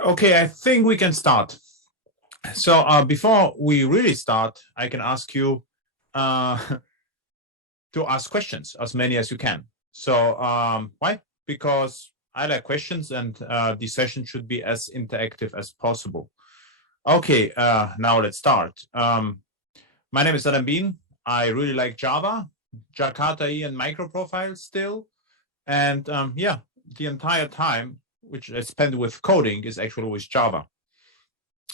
Okay, I think we can start. So before we really start, I can ask you to ask questions, as many as you can. So why? Because I like questions, and the session should be as interactive as possible. Okay, now let's start. My name is Adam Bean. I really like Java, Jakarta EE and MicroProfile still. And yeah, the entire time which I spend with coding is actually with Java.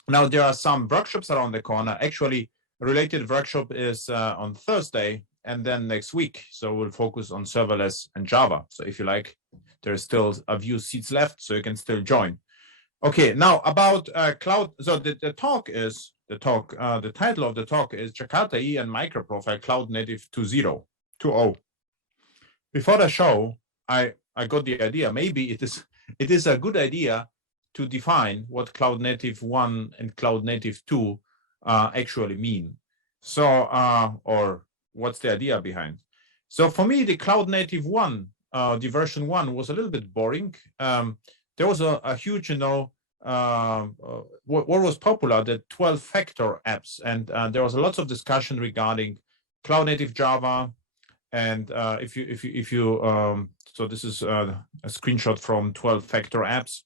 Now, there are some workshops around the corner. Actually, a related workshop is on Thursday and then next week. So we'll focus on serverless and Java. So if you like, there's still a few seats left, so you can still join. Okay, now about cloud. So the title of the talk is Jakarta EE and MicroProfile Cloud Native 2.0. Before the show, I got the idea. Maybe it is a good idea to define what Cloud Native 1 and Cloud Native 2 actually mean. So, or what's the idea behind? So for me, the Cloud Native 1, the version 1 was a little bit boring. There was a huge, what was popular, the 12-factor apps. And there was a lot of discussion regarding Cloud Native Java. And so this is a screenshot from 12-factor apps.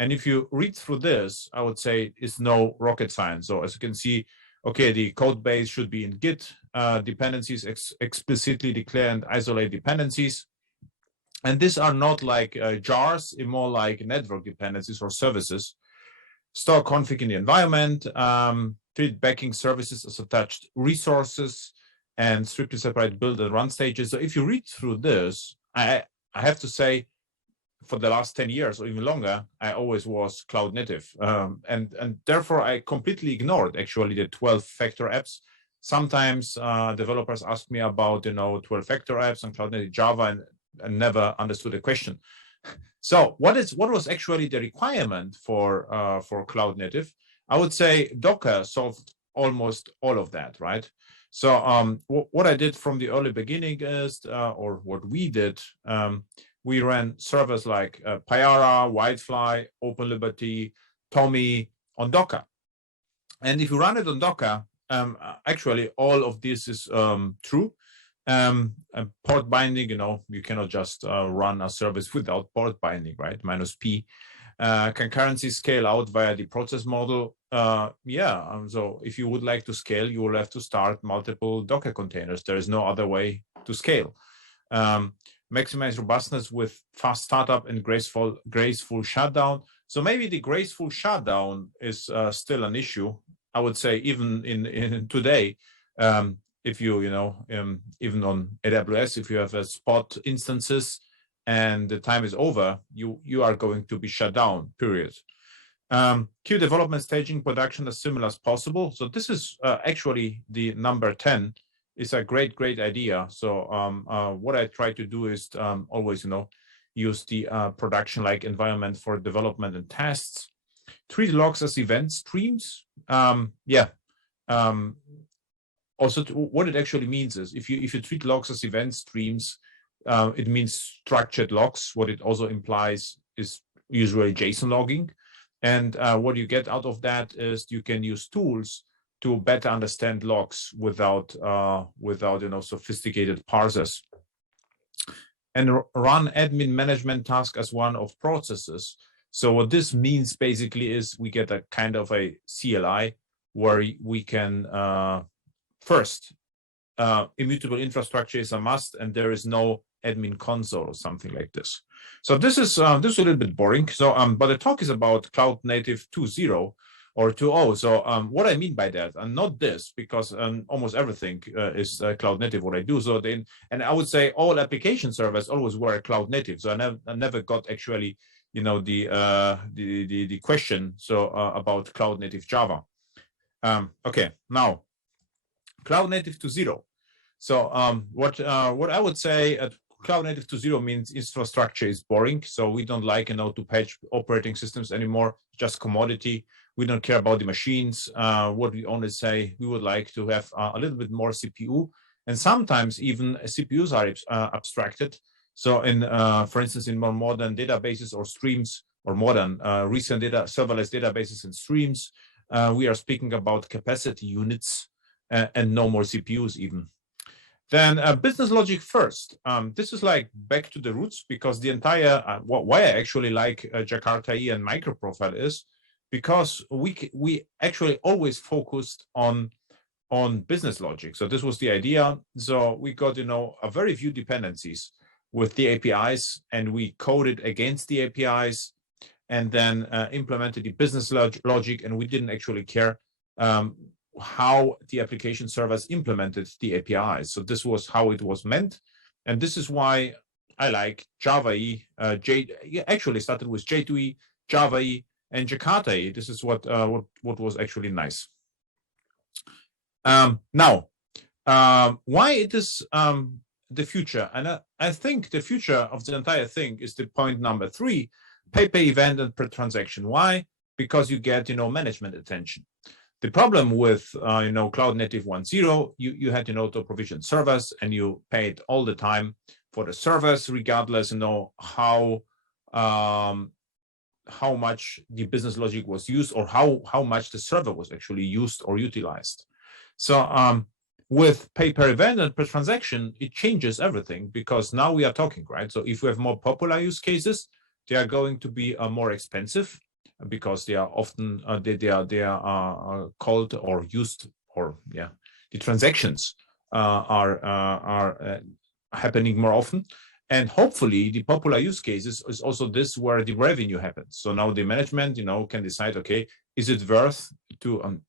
And if you read through this, I would say it's no rocket science. So as you can see, okay, the code base should be in Git, dependencies explicitly declare and isolate dependencies. And these are not like jars, more like network dependencies or services. Store config in the environment, treat backing services as attached resources, and strictly separate build and run stages. So if you read through this, I have to say, for the last 10 years or even longer, I always was cloud native. And therefore, I completely ignored actually the 12-factor apps. Sometimes developers ask me about 12-factor apps and cloud native Java, and never understood the question. So what was actually the requirement for cloud native? I would say Docker solved almost all of that, right? So what I did from the early beginning is, or what we did, we ran servers like Payara, Whitefly, OpenLiberty, Tommy on Docker. And if you run it on Docker, actually all of this is true. Port binding, you cannot just run a service without port binding, right? -P. Concurrency scale out via the process model. So if you would like to scale, you will have to start multiple Docker containers. There is no other way to scale. Maximize robustness with fast startup and graceful shutdown. So maybe the graceful shutdown is still an issue. I would say even in today, if you even on AWS, if you have a spot instances and the time is over, you are going to be shut down, period. Queue development, staging, production as similar as possible. So this is actually the number 10 is a great idea. So what I try to do is always, use the production-like environment for development and tests. Treat logs as event streams. Also, what it actually means is if you treat logs as event streams, it means structured logs. What it also implies is usually JSON logging. And what you get out of that is you can use tools to better understand logs without sophisticated parsers. And run admin management task as one of processes. So what this means basically is we get a kind of a CLI where we can first, immutable infrastructure is a must, and there is no admin console or something like this. So this is a little bit boring. So but the talk is about Cloud Native 2.0 or 2.0. So what I mean by that, and not this, because almost everything is cloud native what I do. So then, and I would say all application servers always were cloud native. So I never got actually the question about cloud native Java. Okay, now cloud native 2.0. So what I would say at cloud native 2.0 means infrastructure is boring. So we don't like to patch operating systems anymore, just commodity. We don't care about the machines. What we only say, we would like to have a little bit more CPU, and sometimes even CPUs are abstracted. So for instance, in more modern databases or streams, or modern recent serverless databases and streams. We are speaking about capacity units and no more CPUs even. Then business logic first. This is like back to the roots, because the entire why I actually like Jakarta EE and MicroProfile is because we actually always focused on business logic. So this was the idea. So we got a very few dependencies with the APIs, and we coded against the APIs, and then implemented the business logic, and we didn't actually care how the application servers implemented the APIs. So this was how it was meant, and this is why I like Java EE. Actually started with J2E, Java EE, and Jakarta EE. This is what was actually nice. Now, why it is the future, and I think the future of the entire thing is the point number 3: pay per event and per transaction. Why? Because you get management attention. The problem with cloud native 1.0, you had to provision servers, and you paid all the time for the servers, regardless how much the business logic was used, or how much the server was actually used or utilized. So with pay per event and per transaction, it changes everything, because now we are talking, right? So if we have more popular use cases, they are going to be more expensive, because they are often they are called or used, or the transactions are happening more often. And hopefully the popular use cases is also this where the revenue happens. So now the management can decide, okay, is it worth to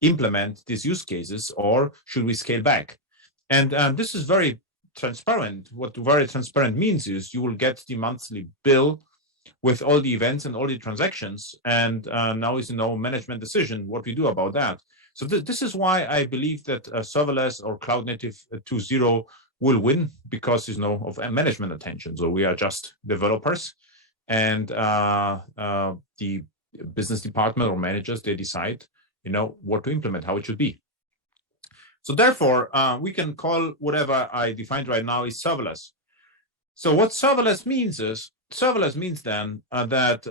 implement these use cases, or should we scale back? And this is very transparent. What very transparent means is you will get the monthly bill with all the events and all the transactions, and now is management decision what we do about that. So this is why I believe that serverless or cloud native 2.0 will win, because of management attention. So we are just developers, and the business department or managers, they decide what to implement, how it should be. So therefore we can call whatever I defined right now is serverless. So what serverless means is, serverless means then that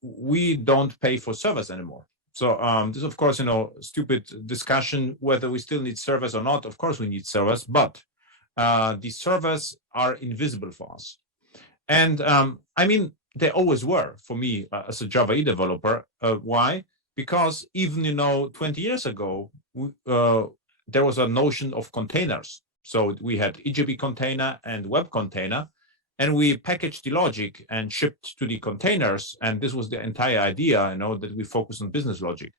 we don't pay for servers anymore. So this, of course, stupid discussion whether we still need servers or not. Of course we need servers, but the servers are invisible for us. And I mean, they always were for me as a Java EE developer. Why? Because even 20 years ago, there was a notion of containers. So we had EJB container and web container, and we packaged the logic and shipped to the containers. And this was the entire idea, that we focus on business logic.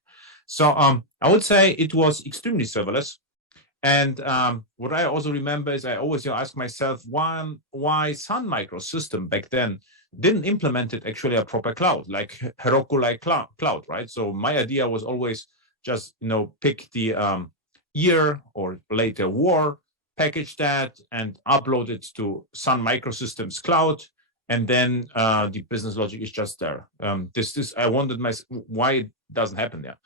So I would say it was extremely serverless. And what I also remember is I always ask myself, why Sun Microsystem back then didn't implement it actually a proper cloud, like Heroku-like cloud, right? So my idea was always just, pick the year or later war, package that and upload it to Sun Microsystems cloud, and then the business logic is just there. I wondered why it doesn't happen there.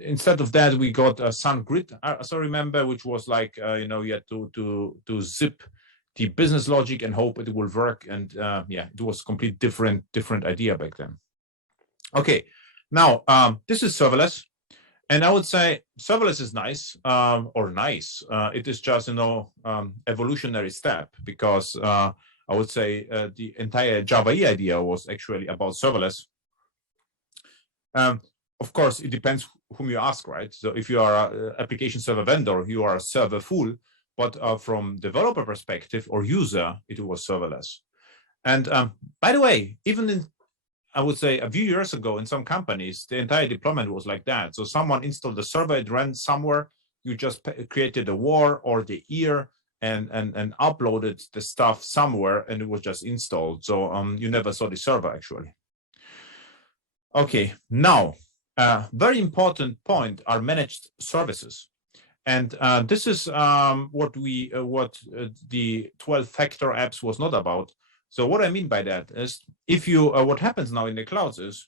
Instead of that, we got a Sun Grid, as I remember, which was like you had to zip the business logic and hope it will work. And it was a complete different idea back then. Okay, now this is serverless. And I would say serverless is nice, it is just, evolutionary step, because I would say the entire Java EE idea was actually about serverless. Of course, it depends whom you ask, right? So if you are an application server vendor, you are a server fool, but from developer perspective or user, it was serverless. And by the way, even I would say a few years ago in some companies, the entire deployment was like that. So someone installed the server, it ran somewhere, you just created a war or the year and uploaded the stuff somewhere, and it was just installed. So you never saw the server actually. Okay, now, very important point are managed services. And this is what the 12-factor apps was not about. So what I mean by that is, if you what happens now in the clouds is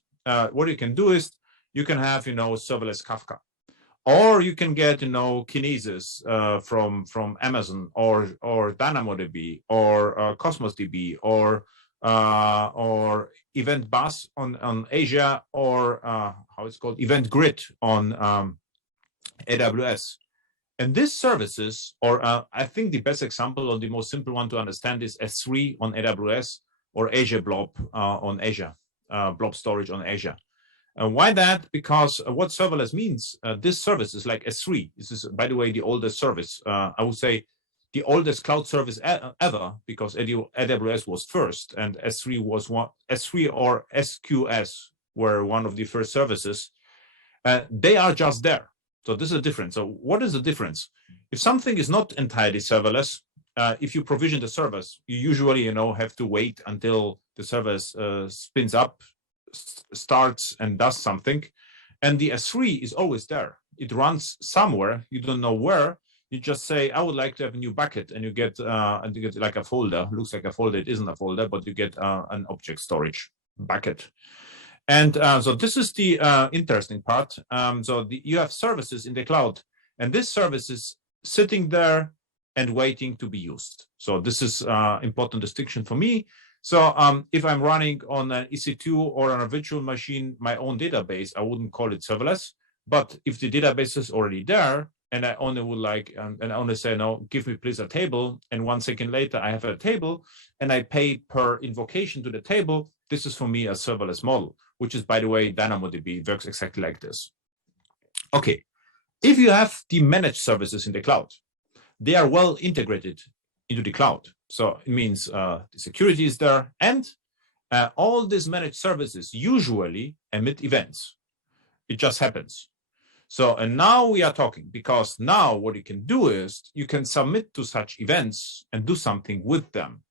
what you can do is you can have serverless Kafka, or you can get Kinesis from Amazon or DynamoDB or Cosmos DB or or Event Bus on Asia, or how it's called, Event Grid on AWS. And these services, or I think the best example or the most simple one to understand is S3 on AWS or Azure Blob on Azure, Blob Storage on Azure. Why that? Because what serverless means, this service is like S3. This is, by the way, the oldest service. I would say the oldest cloud service ever, because AWS was first, and S3 was one. S3 or SQS were one of the first services. They are just there. So this is a difference. So what is the difference? If something is not entirely serverless, if you provision the service, you usually, have to wait until the service spins up, starts and does something. And the S3 is always there. It runs somewhere. You don't know where. You just say, I would like to have a new bucket, and you get like a folder. Looks like a folder. It isn't a folder, but you get an object storage bucket. And so this is the interesting part. You have services in the cloud, and this service is sitting there and waiting to be used. So this is important distinction for me. So if I'm running on an EC2 or on a virtual machine, my own database, I wouldn't call it serverless. But if the database is already there, and I only would like, and I only say, no, give me please a table, and 1 second later I have a table, and I pay per invocation to the table, this is for me a serverless model, which is, by the way, DynamoDB works exactly like this. Okay, if you have the managed services in the cloud, they are well integrated into the cloud. So it means the security is there, and all these managed services usually emit events. It just happens. So, and now we are talking, because now what you can do is you can submit to such events and do something with them.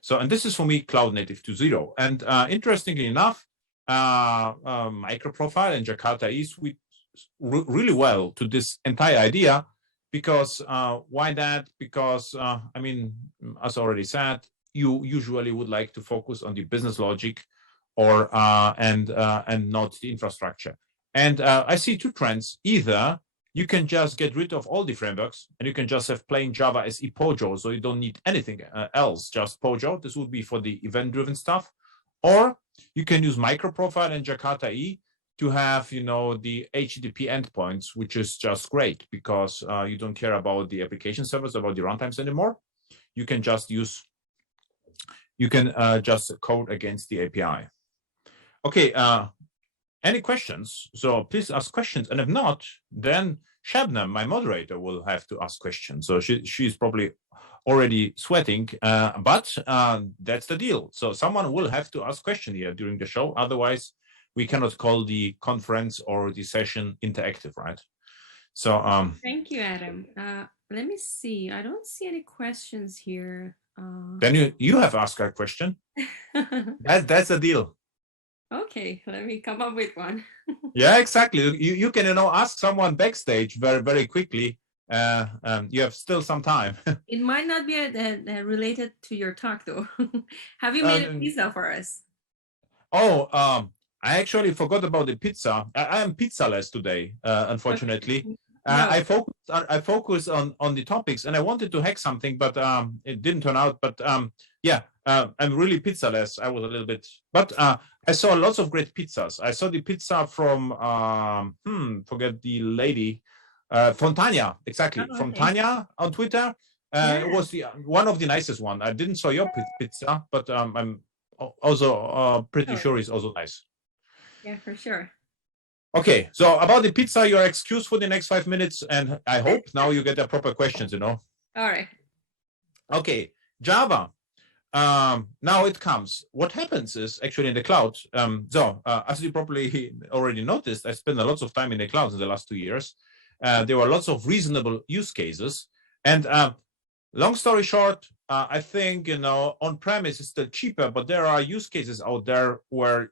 So, and this is for me Cloud Native 2.0. And interestingly enough, MicroProfile and Jakarta EE suite really well to this entire idea, because why that? Because I mean, as already said, you usually would like to focus on the business logic, or and not the infrastructure. And I see two trends. Either you can just get rid of all the frameworks and you can just have plain Java SE Pojo, so you don't need anything else, just Pojo. This would be for the event-driven stuff. Or you can use MicroProfile and Jakarta EE to have, the HTTP endpoints, which is just great, because you don't care about the application servers, about the runtimes anymore. You can just use, just code against the API. Okay. Any questions? So please ask questions, and if not, then Shabnam, my moderator, will have to ask questions. So she's probably already sweating, but that's the deal. So someone will have to ask question here during the show. Otherwise, we cannot call the conference or the session interactive, right? So thank you, Adam. Let me see. I don't see any questions here. Then you have asked a question. That's the deal. Okay, let me come up with one. Yeah, exactly. You can ask someone backstage very, very quickly. You have still some time. It might not be related to your talk, though. Have you made a pizza for us? Oh, I actually forgot about the pizza. I am pizzaless today, unfortunately. Okay. No. I focus on the topics, and I wanted to hack something, but it didn't turn out. But yeah, I'm really pizzaless. I was a little bit, but I saw lots of great pizzas. I saw the pizza from forget the lady, from Tanya, exactly, from Tanya on Twitter. It was one of the nicest one. I didn't saw your pizza, but I'm also pretty sure it's also nice. Yeah, for sure. Okay, so about the pizza, you're excused for the next 5 minutes, and I hope now you get the proper questions, All right. Okay, Java. Now it comes. What happens is actually in the cloud. As you probably already noticed, I spent a lot of time in the cloud in the last 2 years. There were lots of reasonable use cases, and long story short, I think on-premise is still cheaper, but there are use cases out there where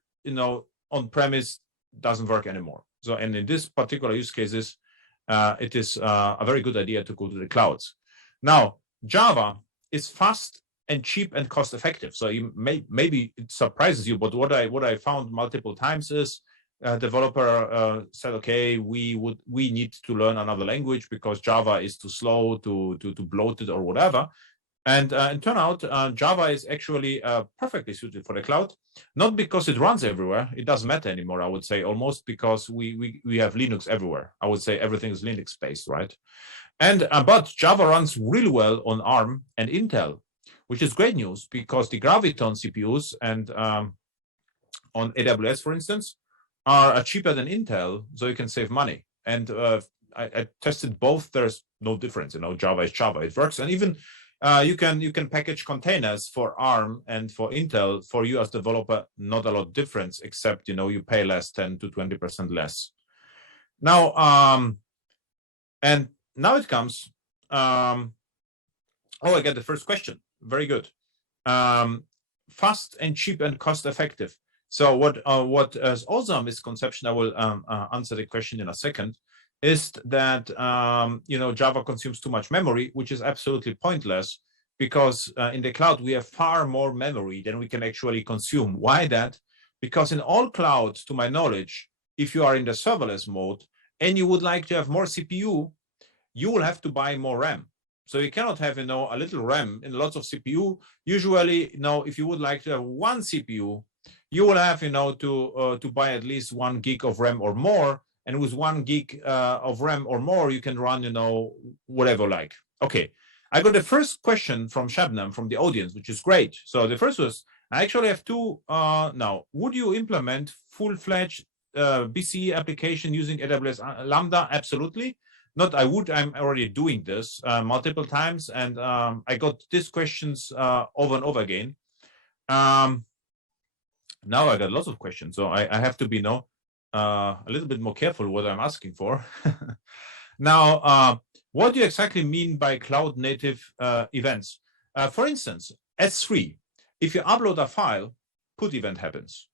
on-premise doesn't work anymore. So, and in this particular use cases, it is a very good idea to go to the clouds. Now, Java is fast and cheap and cost effective. So maybe it surprises you, but what I found multiple times is a developer said, okay, we need to learn another language because Java is too slow, too bloated or whatever. And it turned out Java is actually perfectly suited for the cloud, not because it runs everywhere. It doesn't matter anymore, I would say, almost because we have Linux everywhere. I would say everything is Linux based, right? And but Java runs really well on ARM and Intel, which is great news because the Graviton CPUs and on AWS, for instance, are cheaper than Intel, so you can save money. And I tested both. There's no difference. Java is Java. It works, and even you can package containers for ARM and for Intel. For you as developer, not a lot of difference, except you pay less, 10 to 20% less. Now, and now it comes. Oh, I get the first question. Very good. Fast and cheap and cost effective. So what is also a misconception, I will answer the question in a second, is that Java consumes too much memory, which is absolutely pointless because in the cloud we have far more memory than we can actually consume. Why that? Because in all clouds, to my knowledge, if you are in the serverless mode and you would like to have more CPU, you will have to buy more RAM. So you cannot have, a little RAM and lots of CPU. Usually, if you would like to have one CPU, you will have, to buy at least 1 gig of RAM or more. And with 1 gig of RAM or more, you can run, whatever like. Okay, I got the first question from Shabnam, from the audience, which is great. So the first was, I actually have two now. Would you implement full-fledged BCE application using AWS Lambda? Absolutely. Not I would, I'm already doing this multiple times. And I got these questions over and over again. Now I got lots of questions. So I have to be a little bit more careful what I'm asking for. Now, what do you exactly mean by cloud native events? For instance, S3, if you upload a file, put event happens.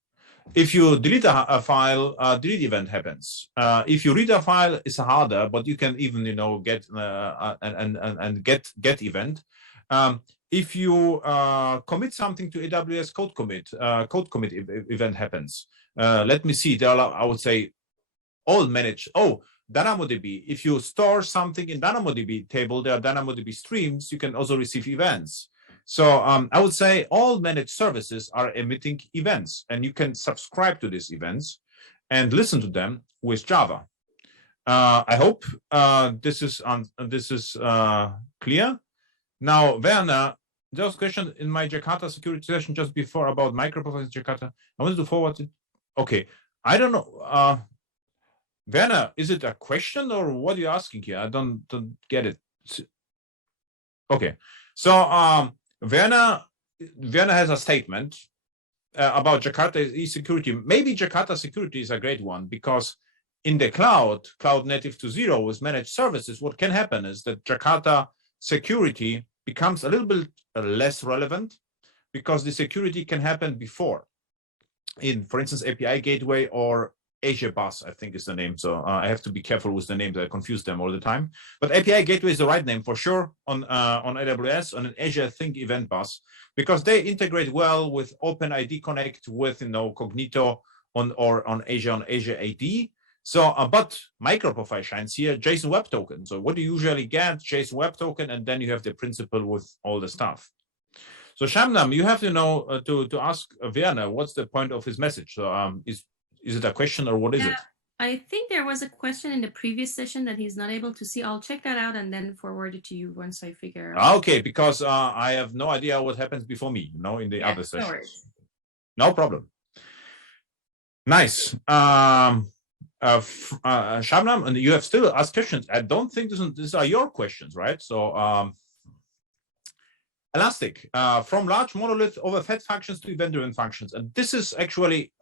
If you delete a file, delete event happens. If you read a file, it's harder, but you can even get get event. If you commit something to AWS code commit event happens. Let me see. There are, I would say, all managed. Oh, DynamoDB. If you store something in DynamoDB table, there are DynamoDB streams. You can also receive events. So I would say all managed services are emitting events, and you can subscribe to these events and listen to them with Java. I hope this is clear. Now, Werner, there was a question in my Jakarta security session just before about MicroProfile in Jakarta. I wanted to forward it. Okay, I don't know. Werner, is it a question or what are you asking here? I don't get it. Okay, so Werner has a statement about Jakarta EE security. Maybe Jakarta security is a great one because in the cloud native to zero with managed services, what can happen is that Jakarta security becomes a little bit less relevant because the security can happen before in, for instance, API gateway or Azure Bus, I think is the name. So I have to be careful with the names. I confuse them all the time. But API gateway is the right name for sure on AWS, on an Azure Think Event Bus, because they integrate well with OpenID Connect, with Cognito on Azure AD. So, but MicroProfile shines here, JSON Web Token. So what do you usually get? JSON Web Token, and then you have the principle with all the stuff. So Shamnam, you have to ask Werner what's the point of his message. So is it a question or what is it? I think there was a question in the previous session that he's not able to see. I'll check that out and then forward it to you once I figure out. Okay, because I have no idea what happens before me, in the other sessions. No problem. Nice. Shabnam, and you have still asked questions. I don't think these are your questions, right? So Elastic, from large monolith over fed functions to event-driven functions. And this is actually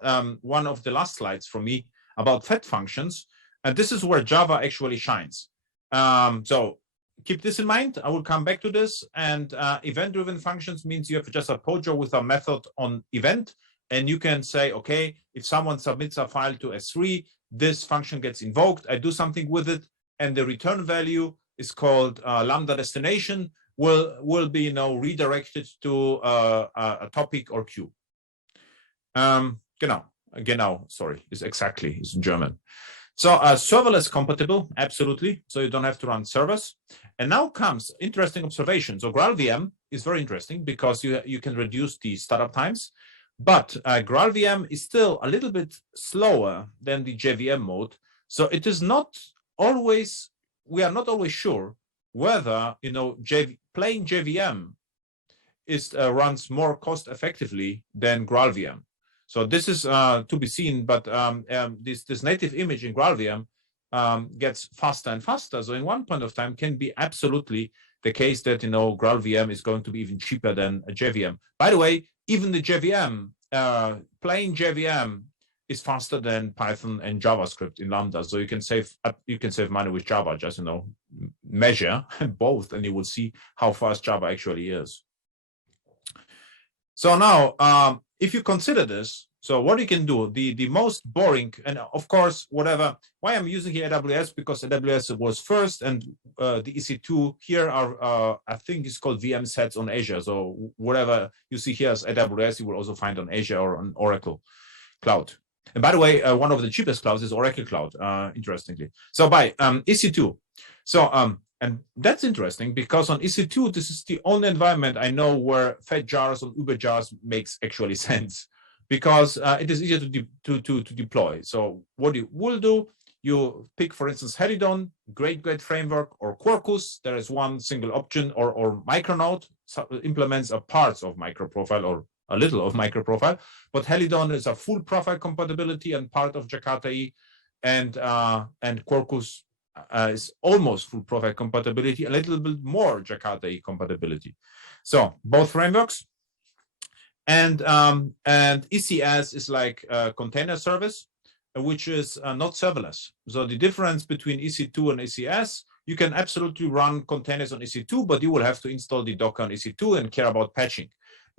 one of the last slides for me about fed functions. And this is where Java actually shines. So keep this in mind. I will come back to this. And event-driven functions means you have just a POJO with a method on event. And you can say, okay, if someone submits a file to S3, this function gets invoked. I do something with it. And the return value is called Lambda destination. Will be redirected to a topic or queue. Genau, sorry, it's in German. So serverless compatible, absolutely. So you don't have to run servers. And now comes interesting observation. So GraalVM is very interesting because you can reduce the startup times, but GraalVM is still a little bit slower than the JVM mode. So it is not always, we are not always sure whether, plain JVM runs more cost effectively than GraalVM. So this is to be seen, but this native image in GraalVM gets faster and faster. So in one point of time can be absolutely the case that GraalVM is going to be even cheaper than a JVM. By the way, even the JVM, plain JVM, is faster than Python and JavaScript in Lambda. So you can save money with Java. Just measure both, and you will see how fast Java actually is. So now, if you consider this, so what you can do, the most boring, and of course, why I'm using here AWS, because AWS was first, and the EC2 here are, I think it's called VM sets on Azure. So whatever you see here as AWS, you will also find on Azure or on Oracle Cloud. And by the way, one of the cheapest clouds is Oracle Cloud, interestingly. So by EC2. So and that's interesting because on EC2, this is the only environment I know where fat jars on Uber jars makes actually sense, because it is easier to deploy. So what you will do, you pick, for instance, Helidon, great framework, or Quarkus. There is one single option, or Micronaut implements a parts of MicroProfile or a little of MicroProfile, but Helidon is a full profile compatibility and part of Jakarta EE, and Quarkus is almost full profile compatibility, a little bit more Jakarta EE compatibility. So both frameworks, and ECS is like a container service, which is not serverless. So the difference between EC2 and ECS, you can absolutely run containers on EC2, but you will have to install the Docker on EC2 and care about patching.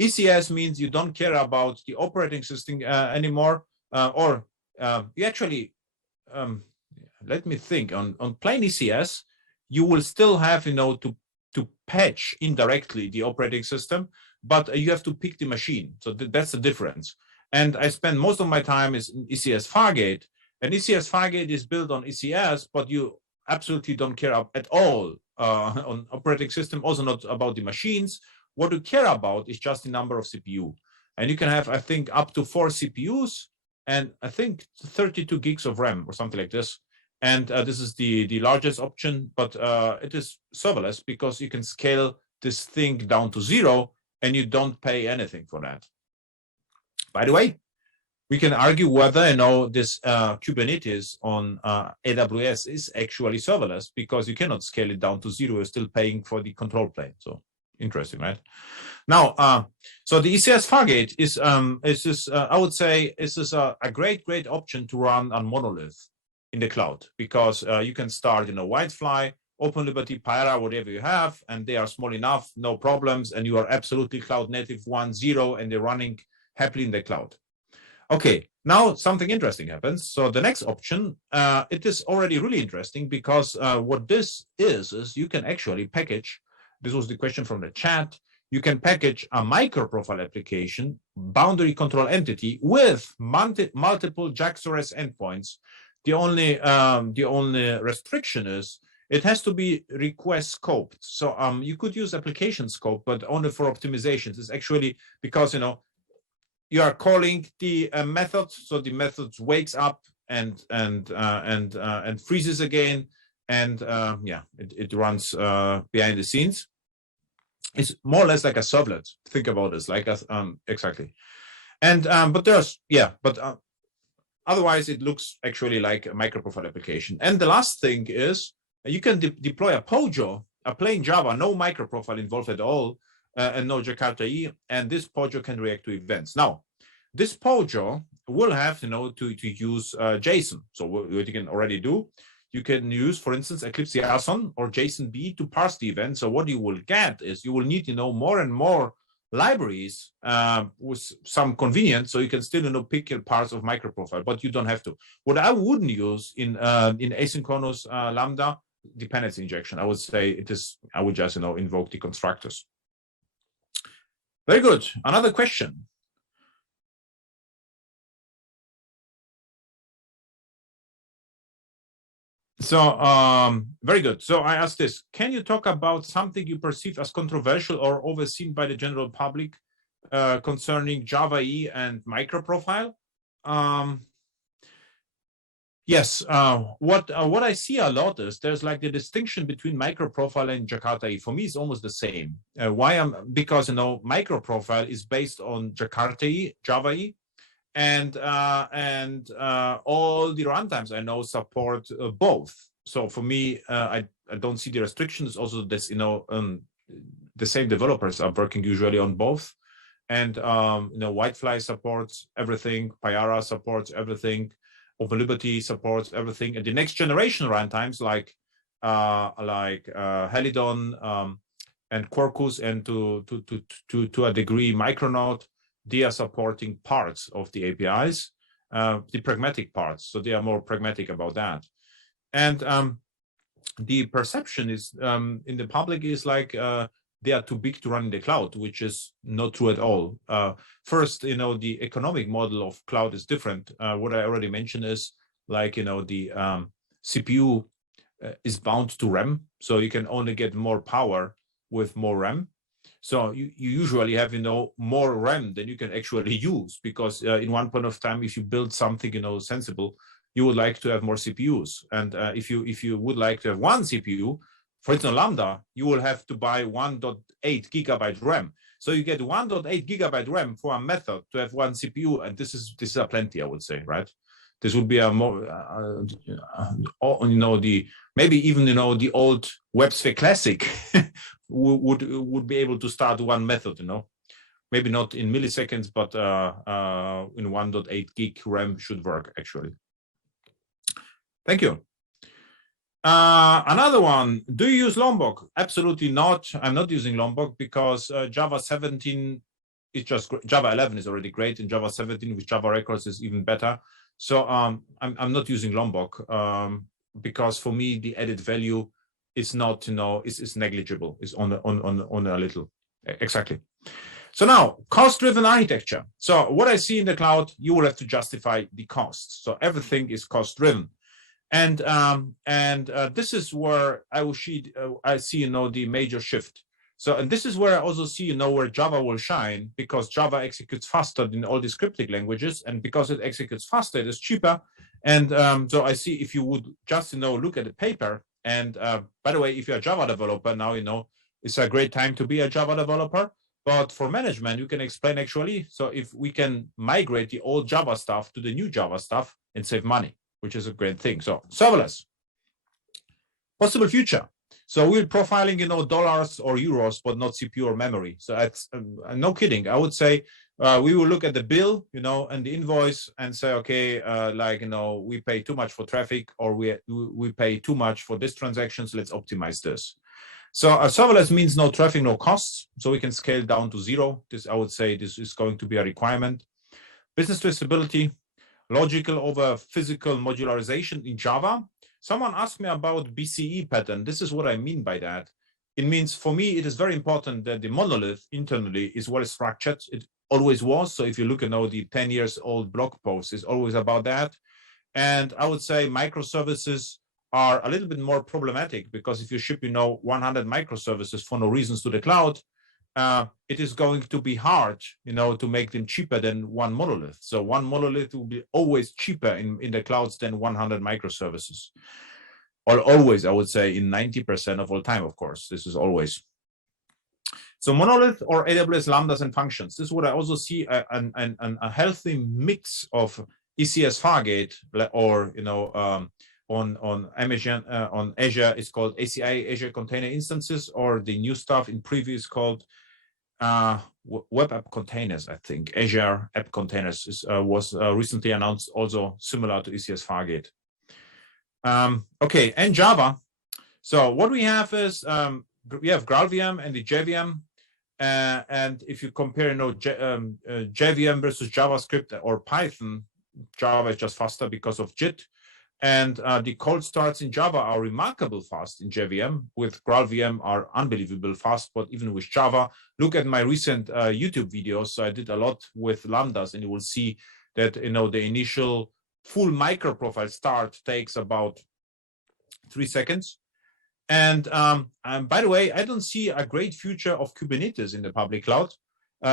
ECS means you don't care about the operating system anymore, or you actually, let me think, on plain ECS, you will still have, to patch indirectly the operating system, but you have to pick the machine. So that's the difference. And I spend most of my time is in ECS Fargate, and ECS Fargate is built on ECS, but you absolutely don't care at all on operating system, also not about the machines. What you care about is just the number of CPU. And you can have, I think, up to 4 CPUs and I think 32 gigs of RAM or something like this. And this is the largest option, but it is serverless because you can scale this thing down to 0 and you don't pay anything for that. By the way, we can argue whether this Kubernetes on AWS is actually serverless, because you cannot scale it down to 0. You're still paying for the control plane. So interesting, right? Now, so the ECS Fargate is I would say, is a great option to run on monolith in the cloud, because you can start, Whitefly, OpenLiberty, Pyra, whatever you have, and they are small enough, no problems, and you are absolutely cloud native 1.0, and they're running happily in the cloud. Okay, now something interesting happens. So the next option, it is already really interesting, because what this is you can actually package, this was the question from the chat, you can package a MicroProfile application, boundary control entity with multiple JAX-OS endpoints. The only restriction is it has to be request scoped. So you could use application scope, but only for optimizations. It's actually because you are calling the method, so the method wakes up and freezes again, and yeah, it runs behind the scenes. It's more or less like a servlet. Think about this, like a exactly. And but there's otherwise it looks actually like a MicroProfile application. And the last thing is you can deploy a POJO, a plain Java, no MicroProfile involved at all, and no Jakarta EE, and this POJO can react to events. Now, this POJO will have to use JSON. So what you can already do, you can use, for instance, Eclipse JSON or JSON-B to parse the event. So what you will get is you will need more and more libraries with some convenience, so you can still pick your parts of MicroProfile, but you don't have to. What I wouldn't use in asynchronous Lambda dependency injection, I would say I would just invoke the constructors. Very good. Another question. So very good. So I asked this, can you talk about something you perceive as controversial or overseen by the general public concerning Java EE and MicroProfile? Yes, what I see a lot is there's like the distinction between MicroProfile and Jakarta EE. For me, it's almost the same. Because MicroProfile is based on Jakarta EE, Java EE, and all the runtimes I know support both. So for me, I don't see the restrictions. Also, this the same developers are working usually on both, and Whitefly supports everything, Payara supports everything, OpenLiberty supports everything, and the next generation runtimes like Helidon and Quarkus, and to a degree Micronaut, they are supporting parts of the APIs, the pragmatic parts. So they are more pragmatic about that. And the perception is in the public is like they are too big to run in the cloud, which is not true at all. First, the economic model of cloud is different. What I already mentioned is like, the CPU is bound to RAM. So you can only get more power with more RAM. So you usually have, more RAM than you can actually use, because in one point of time, if you build something, sensible, you would like to have more CPUs. And if you would like to have one CPU, for instance, Lambda, you will have to buy 1.8 gigabyte RAM. So you get 1.8 gigabyte RAM for a method to have one CPU, and this is a plenty, I would say, right? This would be a more, maybe even the old WebSphere Classic would be able to start one method, maybe not in milliseconds, but in 1.8 gig RAM should work actually. Thank you. Another one, do you use Lombok? Absolutely not. I'm not using Lombok because Java 17 is just great. Java 11 is already great, and Java 17 with Java records is even better. So I'm not using Lombok because for me the added value is not, is negligible. It's on a little. Exactly. So now, cost-driven architecture. So what I see in the cloud, you will have to justify the costs. So everything is cost-driven. And this is where I see, the major shift. So, and this is where I also see, where Java will shine, because Java executes faster than all the scripting languages, and because it executes faster, it is cheaper. And so I see, if you would just, look at the paper, and by the way, if you're a Java developer now, it's a great time to be a Java developer. But for management, you can explain actually, so if we can migrate the old Java stuff to the new Java stuff and save money, which is a great thing. So serverless, possible future. So we're profiling, dollars or euros, but not CPU or memory. So that's no kidding. I would say we will look at the bill, and the invoice, and say, okay, we pay too much for traffic, or we pay too much for this transaction. So let's optimize this. So serverless means no traffic, no costs. So we can scale down to zero. This, I would say, this is going to be a requirement. Business traceability, logical over physical modularization in Java. Someone asked me about BCE pattern. This is what I mean by that. It means, for me, it is very important that the monolith internally is well structured. It always was. So if you look at the 10 years old blog post, it's always about that. And I would say microservices are a little bit more problematic, because if you ship, 100 microservices for no reasons to the cloud, it is going to be hard, to make them cheaper than one monolith. So one monolith will be always cheaper in the clouds than 100 microservices. Or always, I would say, in 90% of all time, of course. This is always. So monolith or AWS lambdas and functions. This is what I also see, a healthy mix of ECS Fargate, or on Amazon, on Azure, it's called ACI, Azure Container Instances, or the new stuff in previous called Web App Containers, I think. Azure App Containers was recently announced, also similar to ECS Fargate. Okay, and Java. So what we have is, we have GraalVM and the JVM. And if you compare, JVM versus JavaScript or Python, Java is just faster because of JIT. And the cold starts in Java are remarkable fast in JVM. With GraalVM are unbelievable fast, but even with Java, look at my recent YouTube videos. So I did a lot with lambdas, and you will see that the initial full microprofile start takes about 3 seconds. And by the way, I don't see a great future of Kubernetes in the public cloud.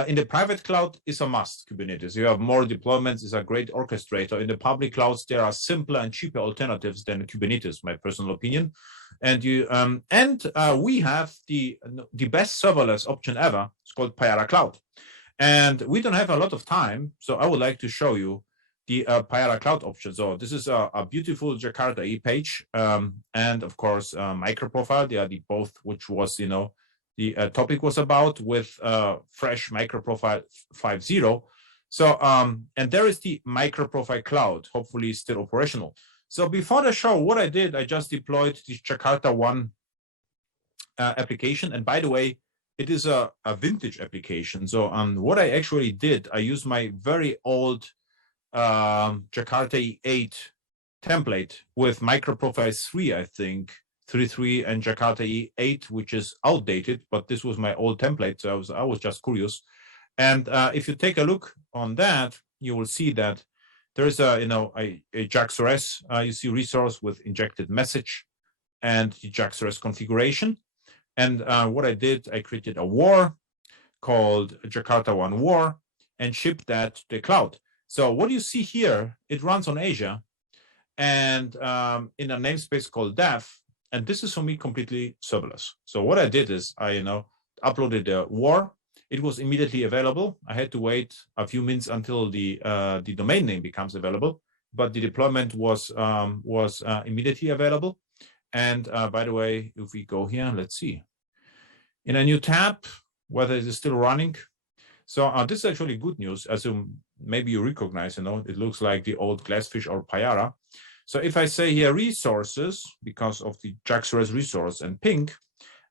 In the private cloud, it's a must, Kubernetes. You have more deployments, it's a great orchestrator. In the public clouds, there are simpler and cheaper alternatives than Kubernetes, my personal opinion. And we have the best serverless option ever. It's called Payara Cloud. And we don't have a lot of time, so I would like to show you the Payara Cloud option. So this is a beautiful Jakarta EE page, and of course, MicroProfile. They are the both, which was, the topic was about with fresh MicroProfile 5.0. So, and there is the MicroProfile Cloud, hopefully still operational. So before the show, what I did, I just deployed the JakartaOne application. And by the way, it is a vintage application. So what I actually did, I used my very old Jakarta E8 template with MicroProfile 3, I think, 3.3 and Jakarta E8, which is outdated, but this was my old template. So I was just curious. And if you take a look on that, you will see that there is a JaxRS, you see resource with injected message and the JaxRS configuration. And what I did, I created a war called JakartaOne war and shipped that to the cloud. So what you see here, it runs on Azure and in a namespace called dev. And this is for me completely serverless. So what I did is I uploaded the war. It was immediately available. I had to wait a few minutes until the domain name becomes available, but the deployment was immediately available. And by the way, if we go here, let's see. In a new tab, whether it is still running. So this is actually good news, as maybe you recognize, it looks like the old Glassfish or Payara. So if I say here resources, because of the JaxRS resource and ping,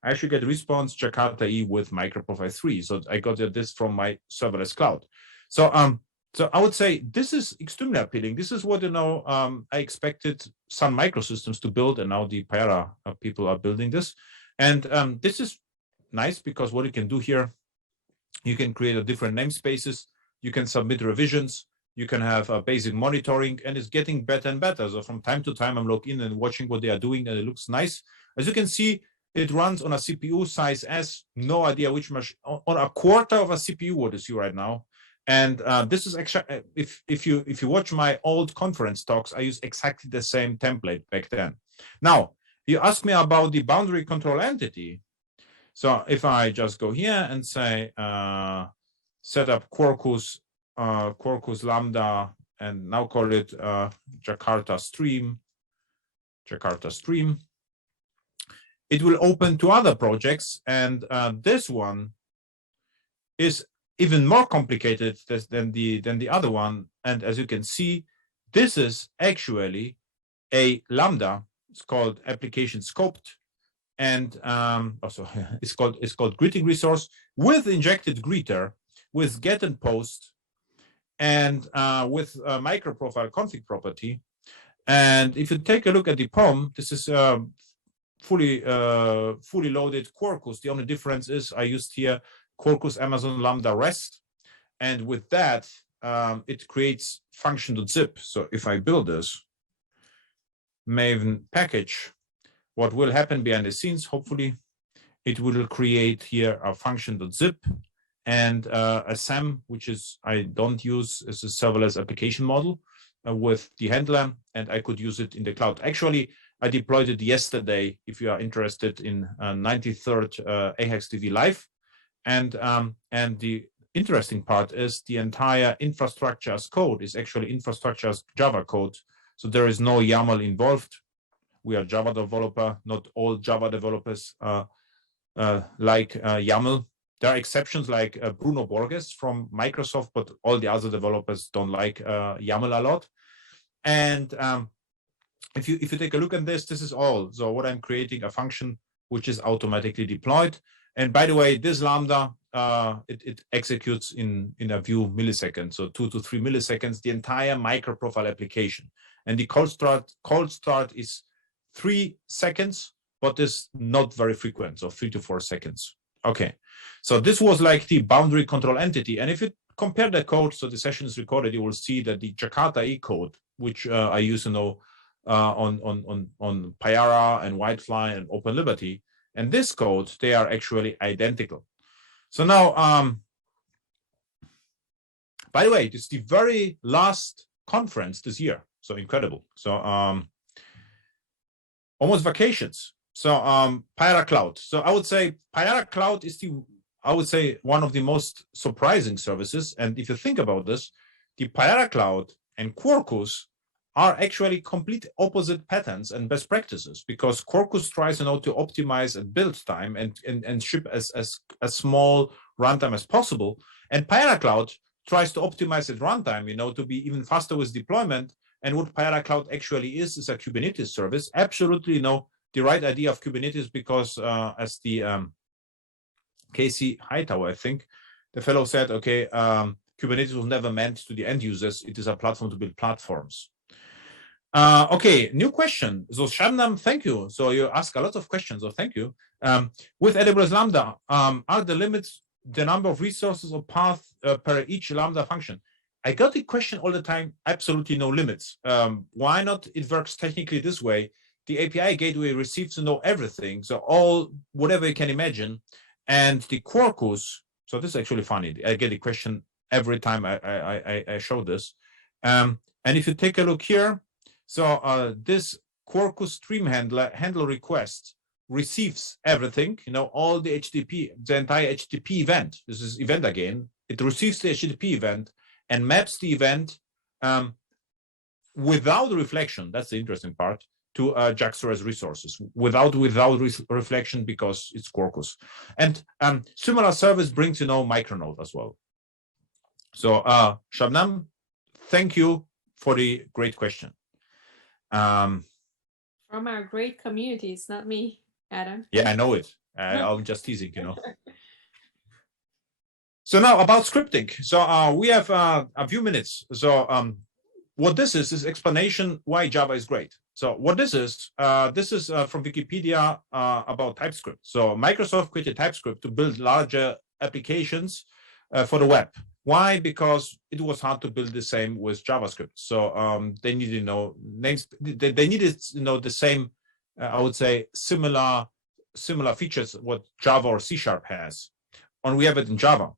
I should get response Jakarta E with MicroProfile 3. So I got this from my serverless cloud. So so I would say this is extremely appealing. This is what I expected Sun Microsystems to build, and now the Payara people are building this. And this is nice because what you can do here, you can create a different namespaces, you can submit revisions, you can have a basic monitoring, and it's getting better and better. So from time to time, I'm logging in and watching what they are doing, and it looks nice. As you can see, it runs on a CPU size S, no idea which much, on a quarter of a CPU what you see right now. And this is actually, if you watch my old conference talks, I use exactly the same template back then. Now, you asked me about the boundary control entity. So if I just go here and say, set up Quarkus Lambda, and now call it Jakarta Stream, it will open to other projects. And this one is even more complicated than the other one. And as you can see, this is actually a Lambda. It's called application scoped. And also it's called greeting resource with injected greeter, with get and post, and with MicroProfile config property. And if you take a look at the POM, this is fully loaded Quarkus. The only difference is I used here Quarkus Amazon Lambda REST, and with that it creates function.zip. So if I build this Maven package, what will happen behind the scenes, hopefully, it will create here a function.zip and a SAM, which is I don't use as a serverless application model with the handler, and I could use it in the cloud. Actually, I deployed it yesterday, if you are interested, in 93rd AHEX TV Live. And the interesting part is the entire infrastructure as code is actually infrastructure as Java code. So there is no YAML involved. We are Java developer. Not all Java developers like YAML. There are exceptions like Bruno Borges from Microsoft, but all the other developers don't like YAML a lot. And if you take a look at this, this is all. So what I'm creating a function which is automatically deployed. And by the way, this Lambda, it executes in a few milliseconds, so 2 to 3 milliseconds, the entire MicroProfile application. And the cold start is 3 seconds, but is not very frequent, so 3 to 4 seconds. Okay, so this was like the boundary control entity. And if you compare the code, so the session is recorded, you will see that the Jakarta E code, which I use on Payara and Whitefly and OpenLiberty. And this code, they are actually identical. So now, by the way, this is the very last conference this year. So incredible. So almost vacations. So Payara Cloud. So I would say Payara Cloud is one of the most surprising services. And if you think about this, the Payara Cloud and Quarkus are actually complete opposite patterns and best practices, because Quarkus tries to optimize and build time and ship as small runtime as possible. And Payara Cloud tries to optimize at runtime, to be even faster with deployment. And what Payara Cloud actually is a Kubernetes service. Absolutely, the right idea of Kubernetes, because as the Casey Hightower, I think, the fellow said, okay, Kubernetes was never meant to the end users. It is a platform to build platforms. Okay, new question. So Shabnam, thank you. So you ask a lot of questions, so thank you. With AWS Lambda, are the limits the number of resources or path per each Lambda function? I got the question all the time, absolutely no limits. Why not? It works technically this way. The API gateway receives to know everything, so whatever you can imagine. And the Quarkus, so this is actually funny. I get the question every time I show this. And if you take a look here, so this Quarkus stream handle request receives everything, all the HTTP, the entire HTTP event. This is event again. It receives the HTTP event and maps the event without reflection. That's the interesting part, to JAX-RS resources, without reflection, because it's Quarkus. And similar service brings, Micronode as well. So Shabnam, thank you for the great question. From our great community, it's not me, Adam. Yeah, I know it. I'm just teasing, So now about scripting. So we have a few minutes. So what this is explanation why Java is great. So what this is from Wikipedia about TypeScript. So Microsoft created TypeScript to build larger applications for the web. Why? Because it was hard to build the same with JavaScript. So they needed, names. They needed, the same, I would say, similar features what Java or C# has, and we have it in Java.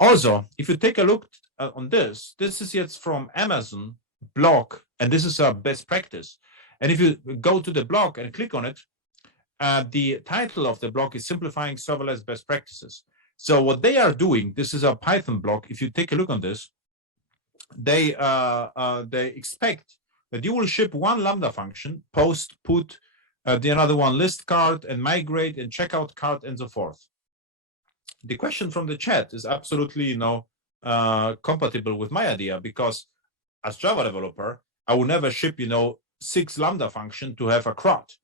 Also, if you take a look on this is yet from Amazon blog, and this is a best practice. And if you go to the blog and click on it, the title of the blog is Simplifying Serverless Best Practices. So what they are doing, this is a Python blog. If you take a look on this, they expect that you will ship one Lambda function, post, put, the another one list card, and migrate, and checkout card, and so forth. The question from the chat is absolutely compatible with my idea, because as Java developer, I would never ship 6 Lambda function to have a CRUD.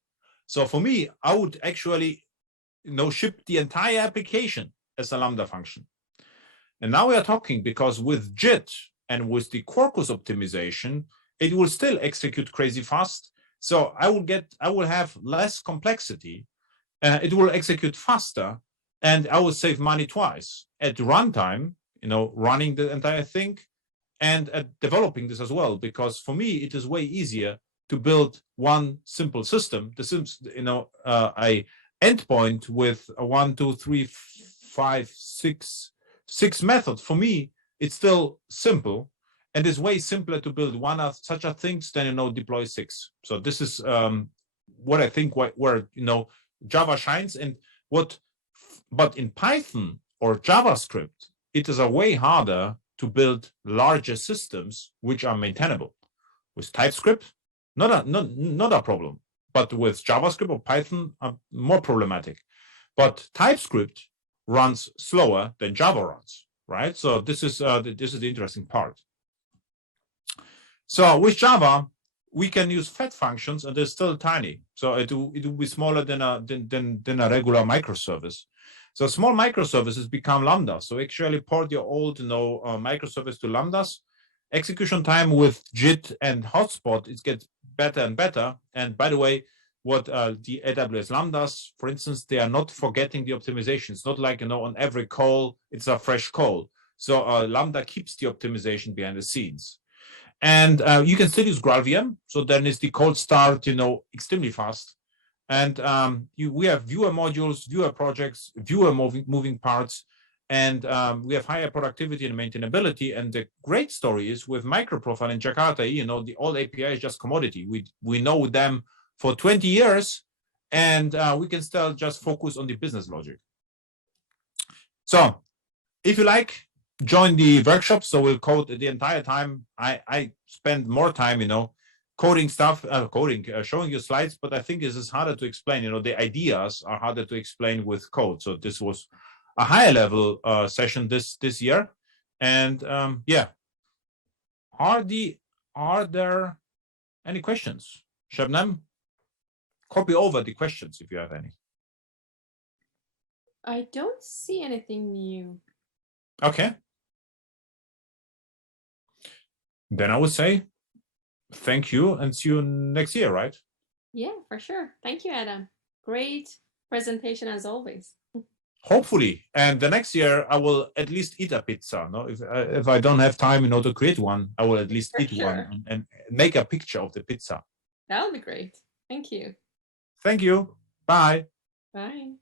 So for me, I would actually ship the entire application as a Lambda function. And now we are talking, because with JIT and with the Quarkus optimization, it will still execute crazy fast. So I will have less complexity. It will execute faster, and I will save money twice at runtime, running the entire thing, and at developing this as well. Because for me, it is way easier to build one simple system. This is, a endpoint with a 1, 2, 3, 5, 6 methods. For me, it's still simple, and it's way simpler to build one of such a things than deploy 6. So this is what I think where Java shines. And but in Python or JavaScript, it is a way harder to build larger systems which are maintainable. With TypeScript, not a problem, but with JavaScript or Python, more problematic. But TypeScript runs slower than Java runs, right? So this is the interesting part. So with Java, we can use fat functions, and they're still tiny. So it will be smaller than a regular microservice. So small microservices become Lambda. So actually port your old microservice to Lambdas. Execution time with JIT and hotspot, it gets better and better. And by the way, what the AWS Lambdas, for instance, they are not forgetting the optimization. It's not like, on every call, it's a fresh call. So Lambda keeps the optimization behind the scenes. And you can still use GraalVM. So then it's the cold start, extremely fast. And we have viewer modules, viewer projects, viewer moving parts, and we have higher productivity and maintainability. And the great story is with MicroProfile in Jakarta, the all API is just commodity. We know them for 20 years, and we can still just focus on the business logic. So if you like, join the workshop. So we'll code the entire time. I spend more time, coding stuff, showing you slides, but I think this is harder to explain. The ideas are harder to explain with code. So this was a higher level session this year. And yeah, are there any questions? Shabnam, copy over the questions if you have any. I don't see anything new. Okay. Then I would say thank you and see you next year, right? Yeah, for sure. Thank you, Adam. Great presentation as always. Hopefully, and the next year I will at least eat a pizza. No, if I don't have time, to create one, I will at least eat one and make a picture of the pizza. That would be great. Thank you. Thank you. Bye. Bye.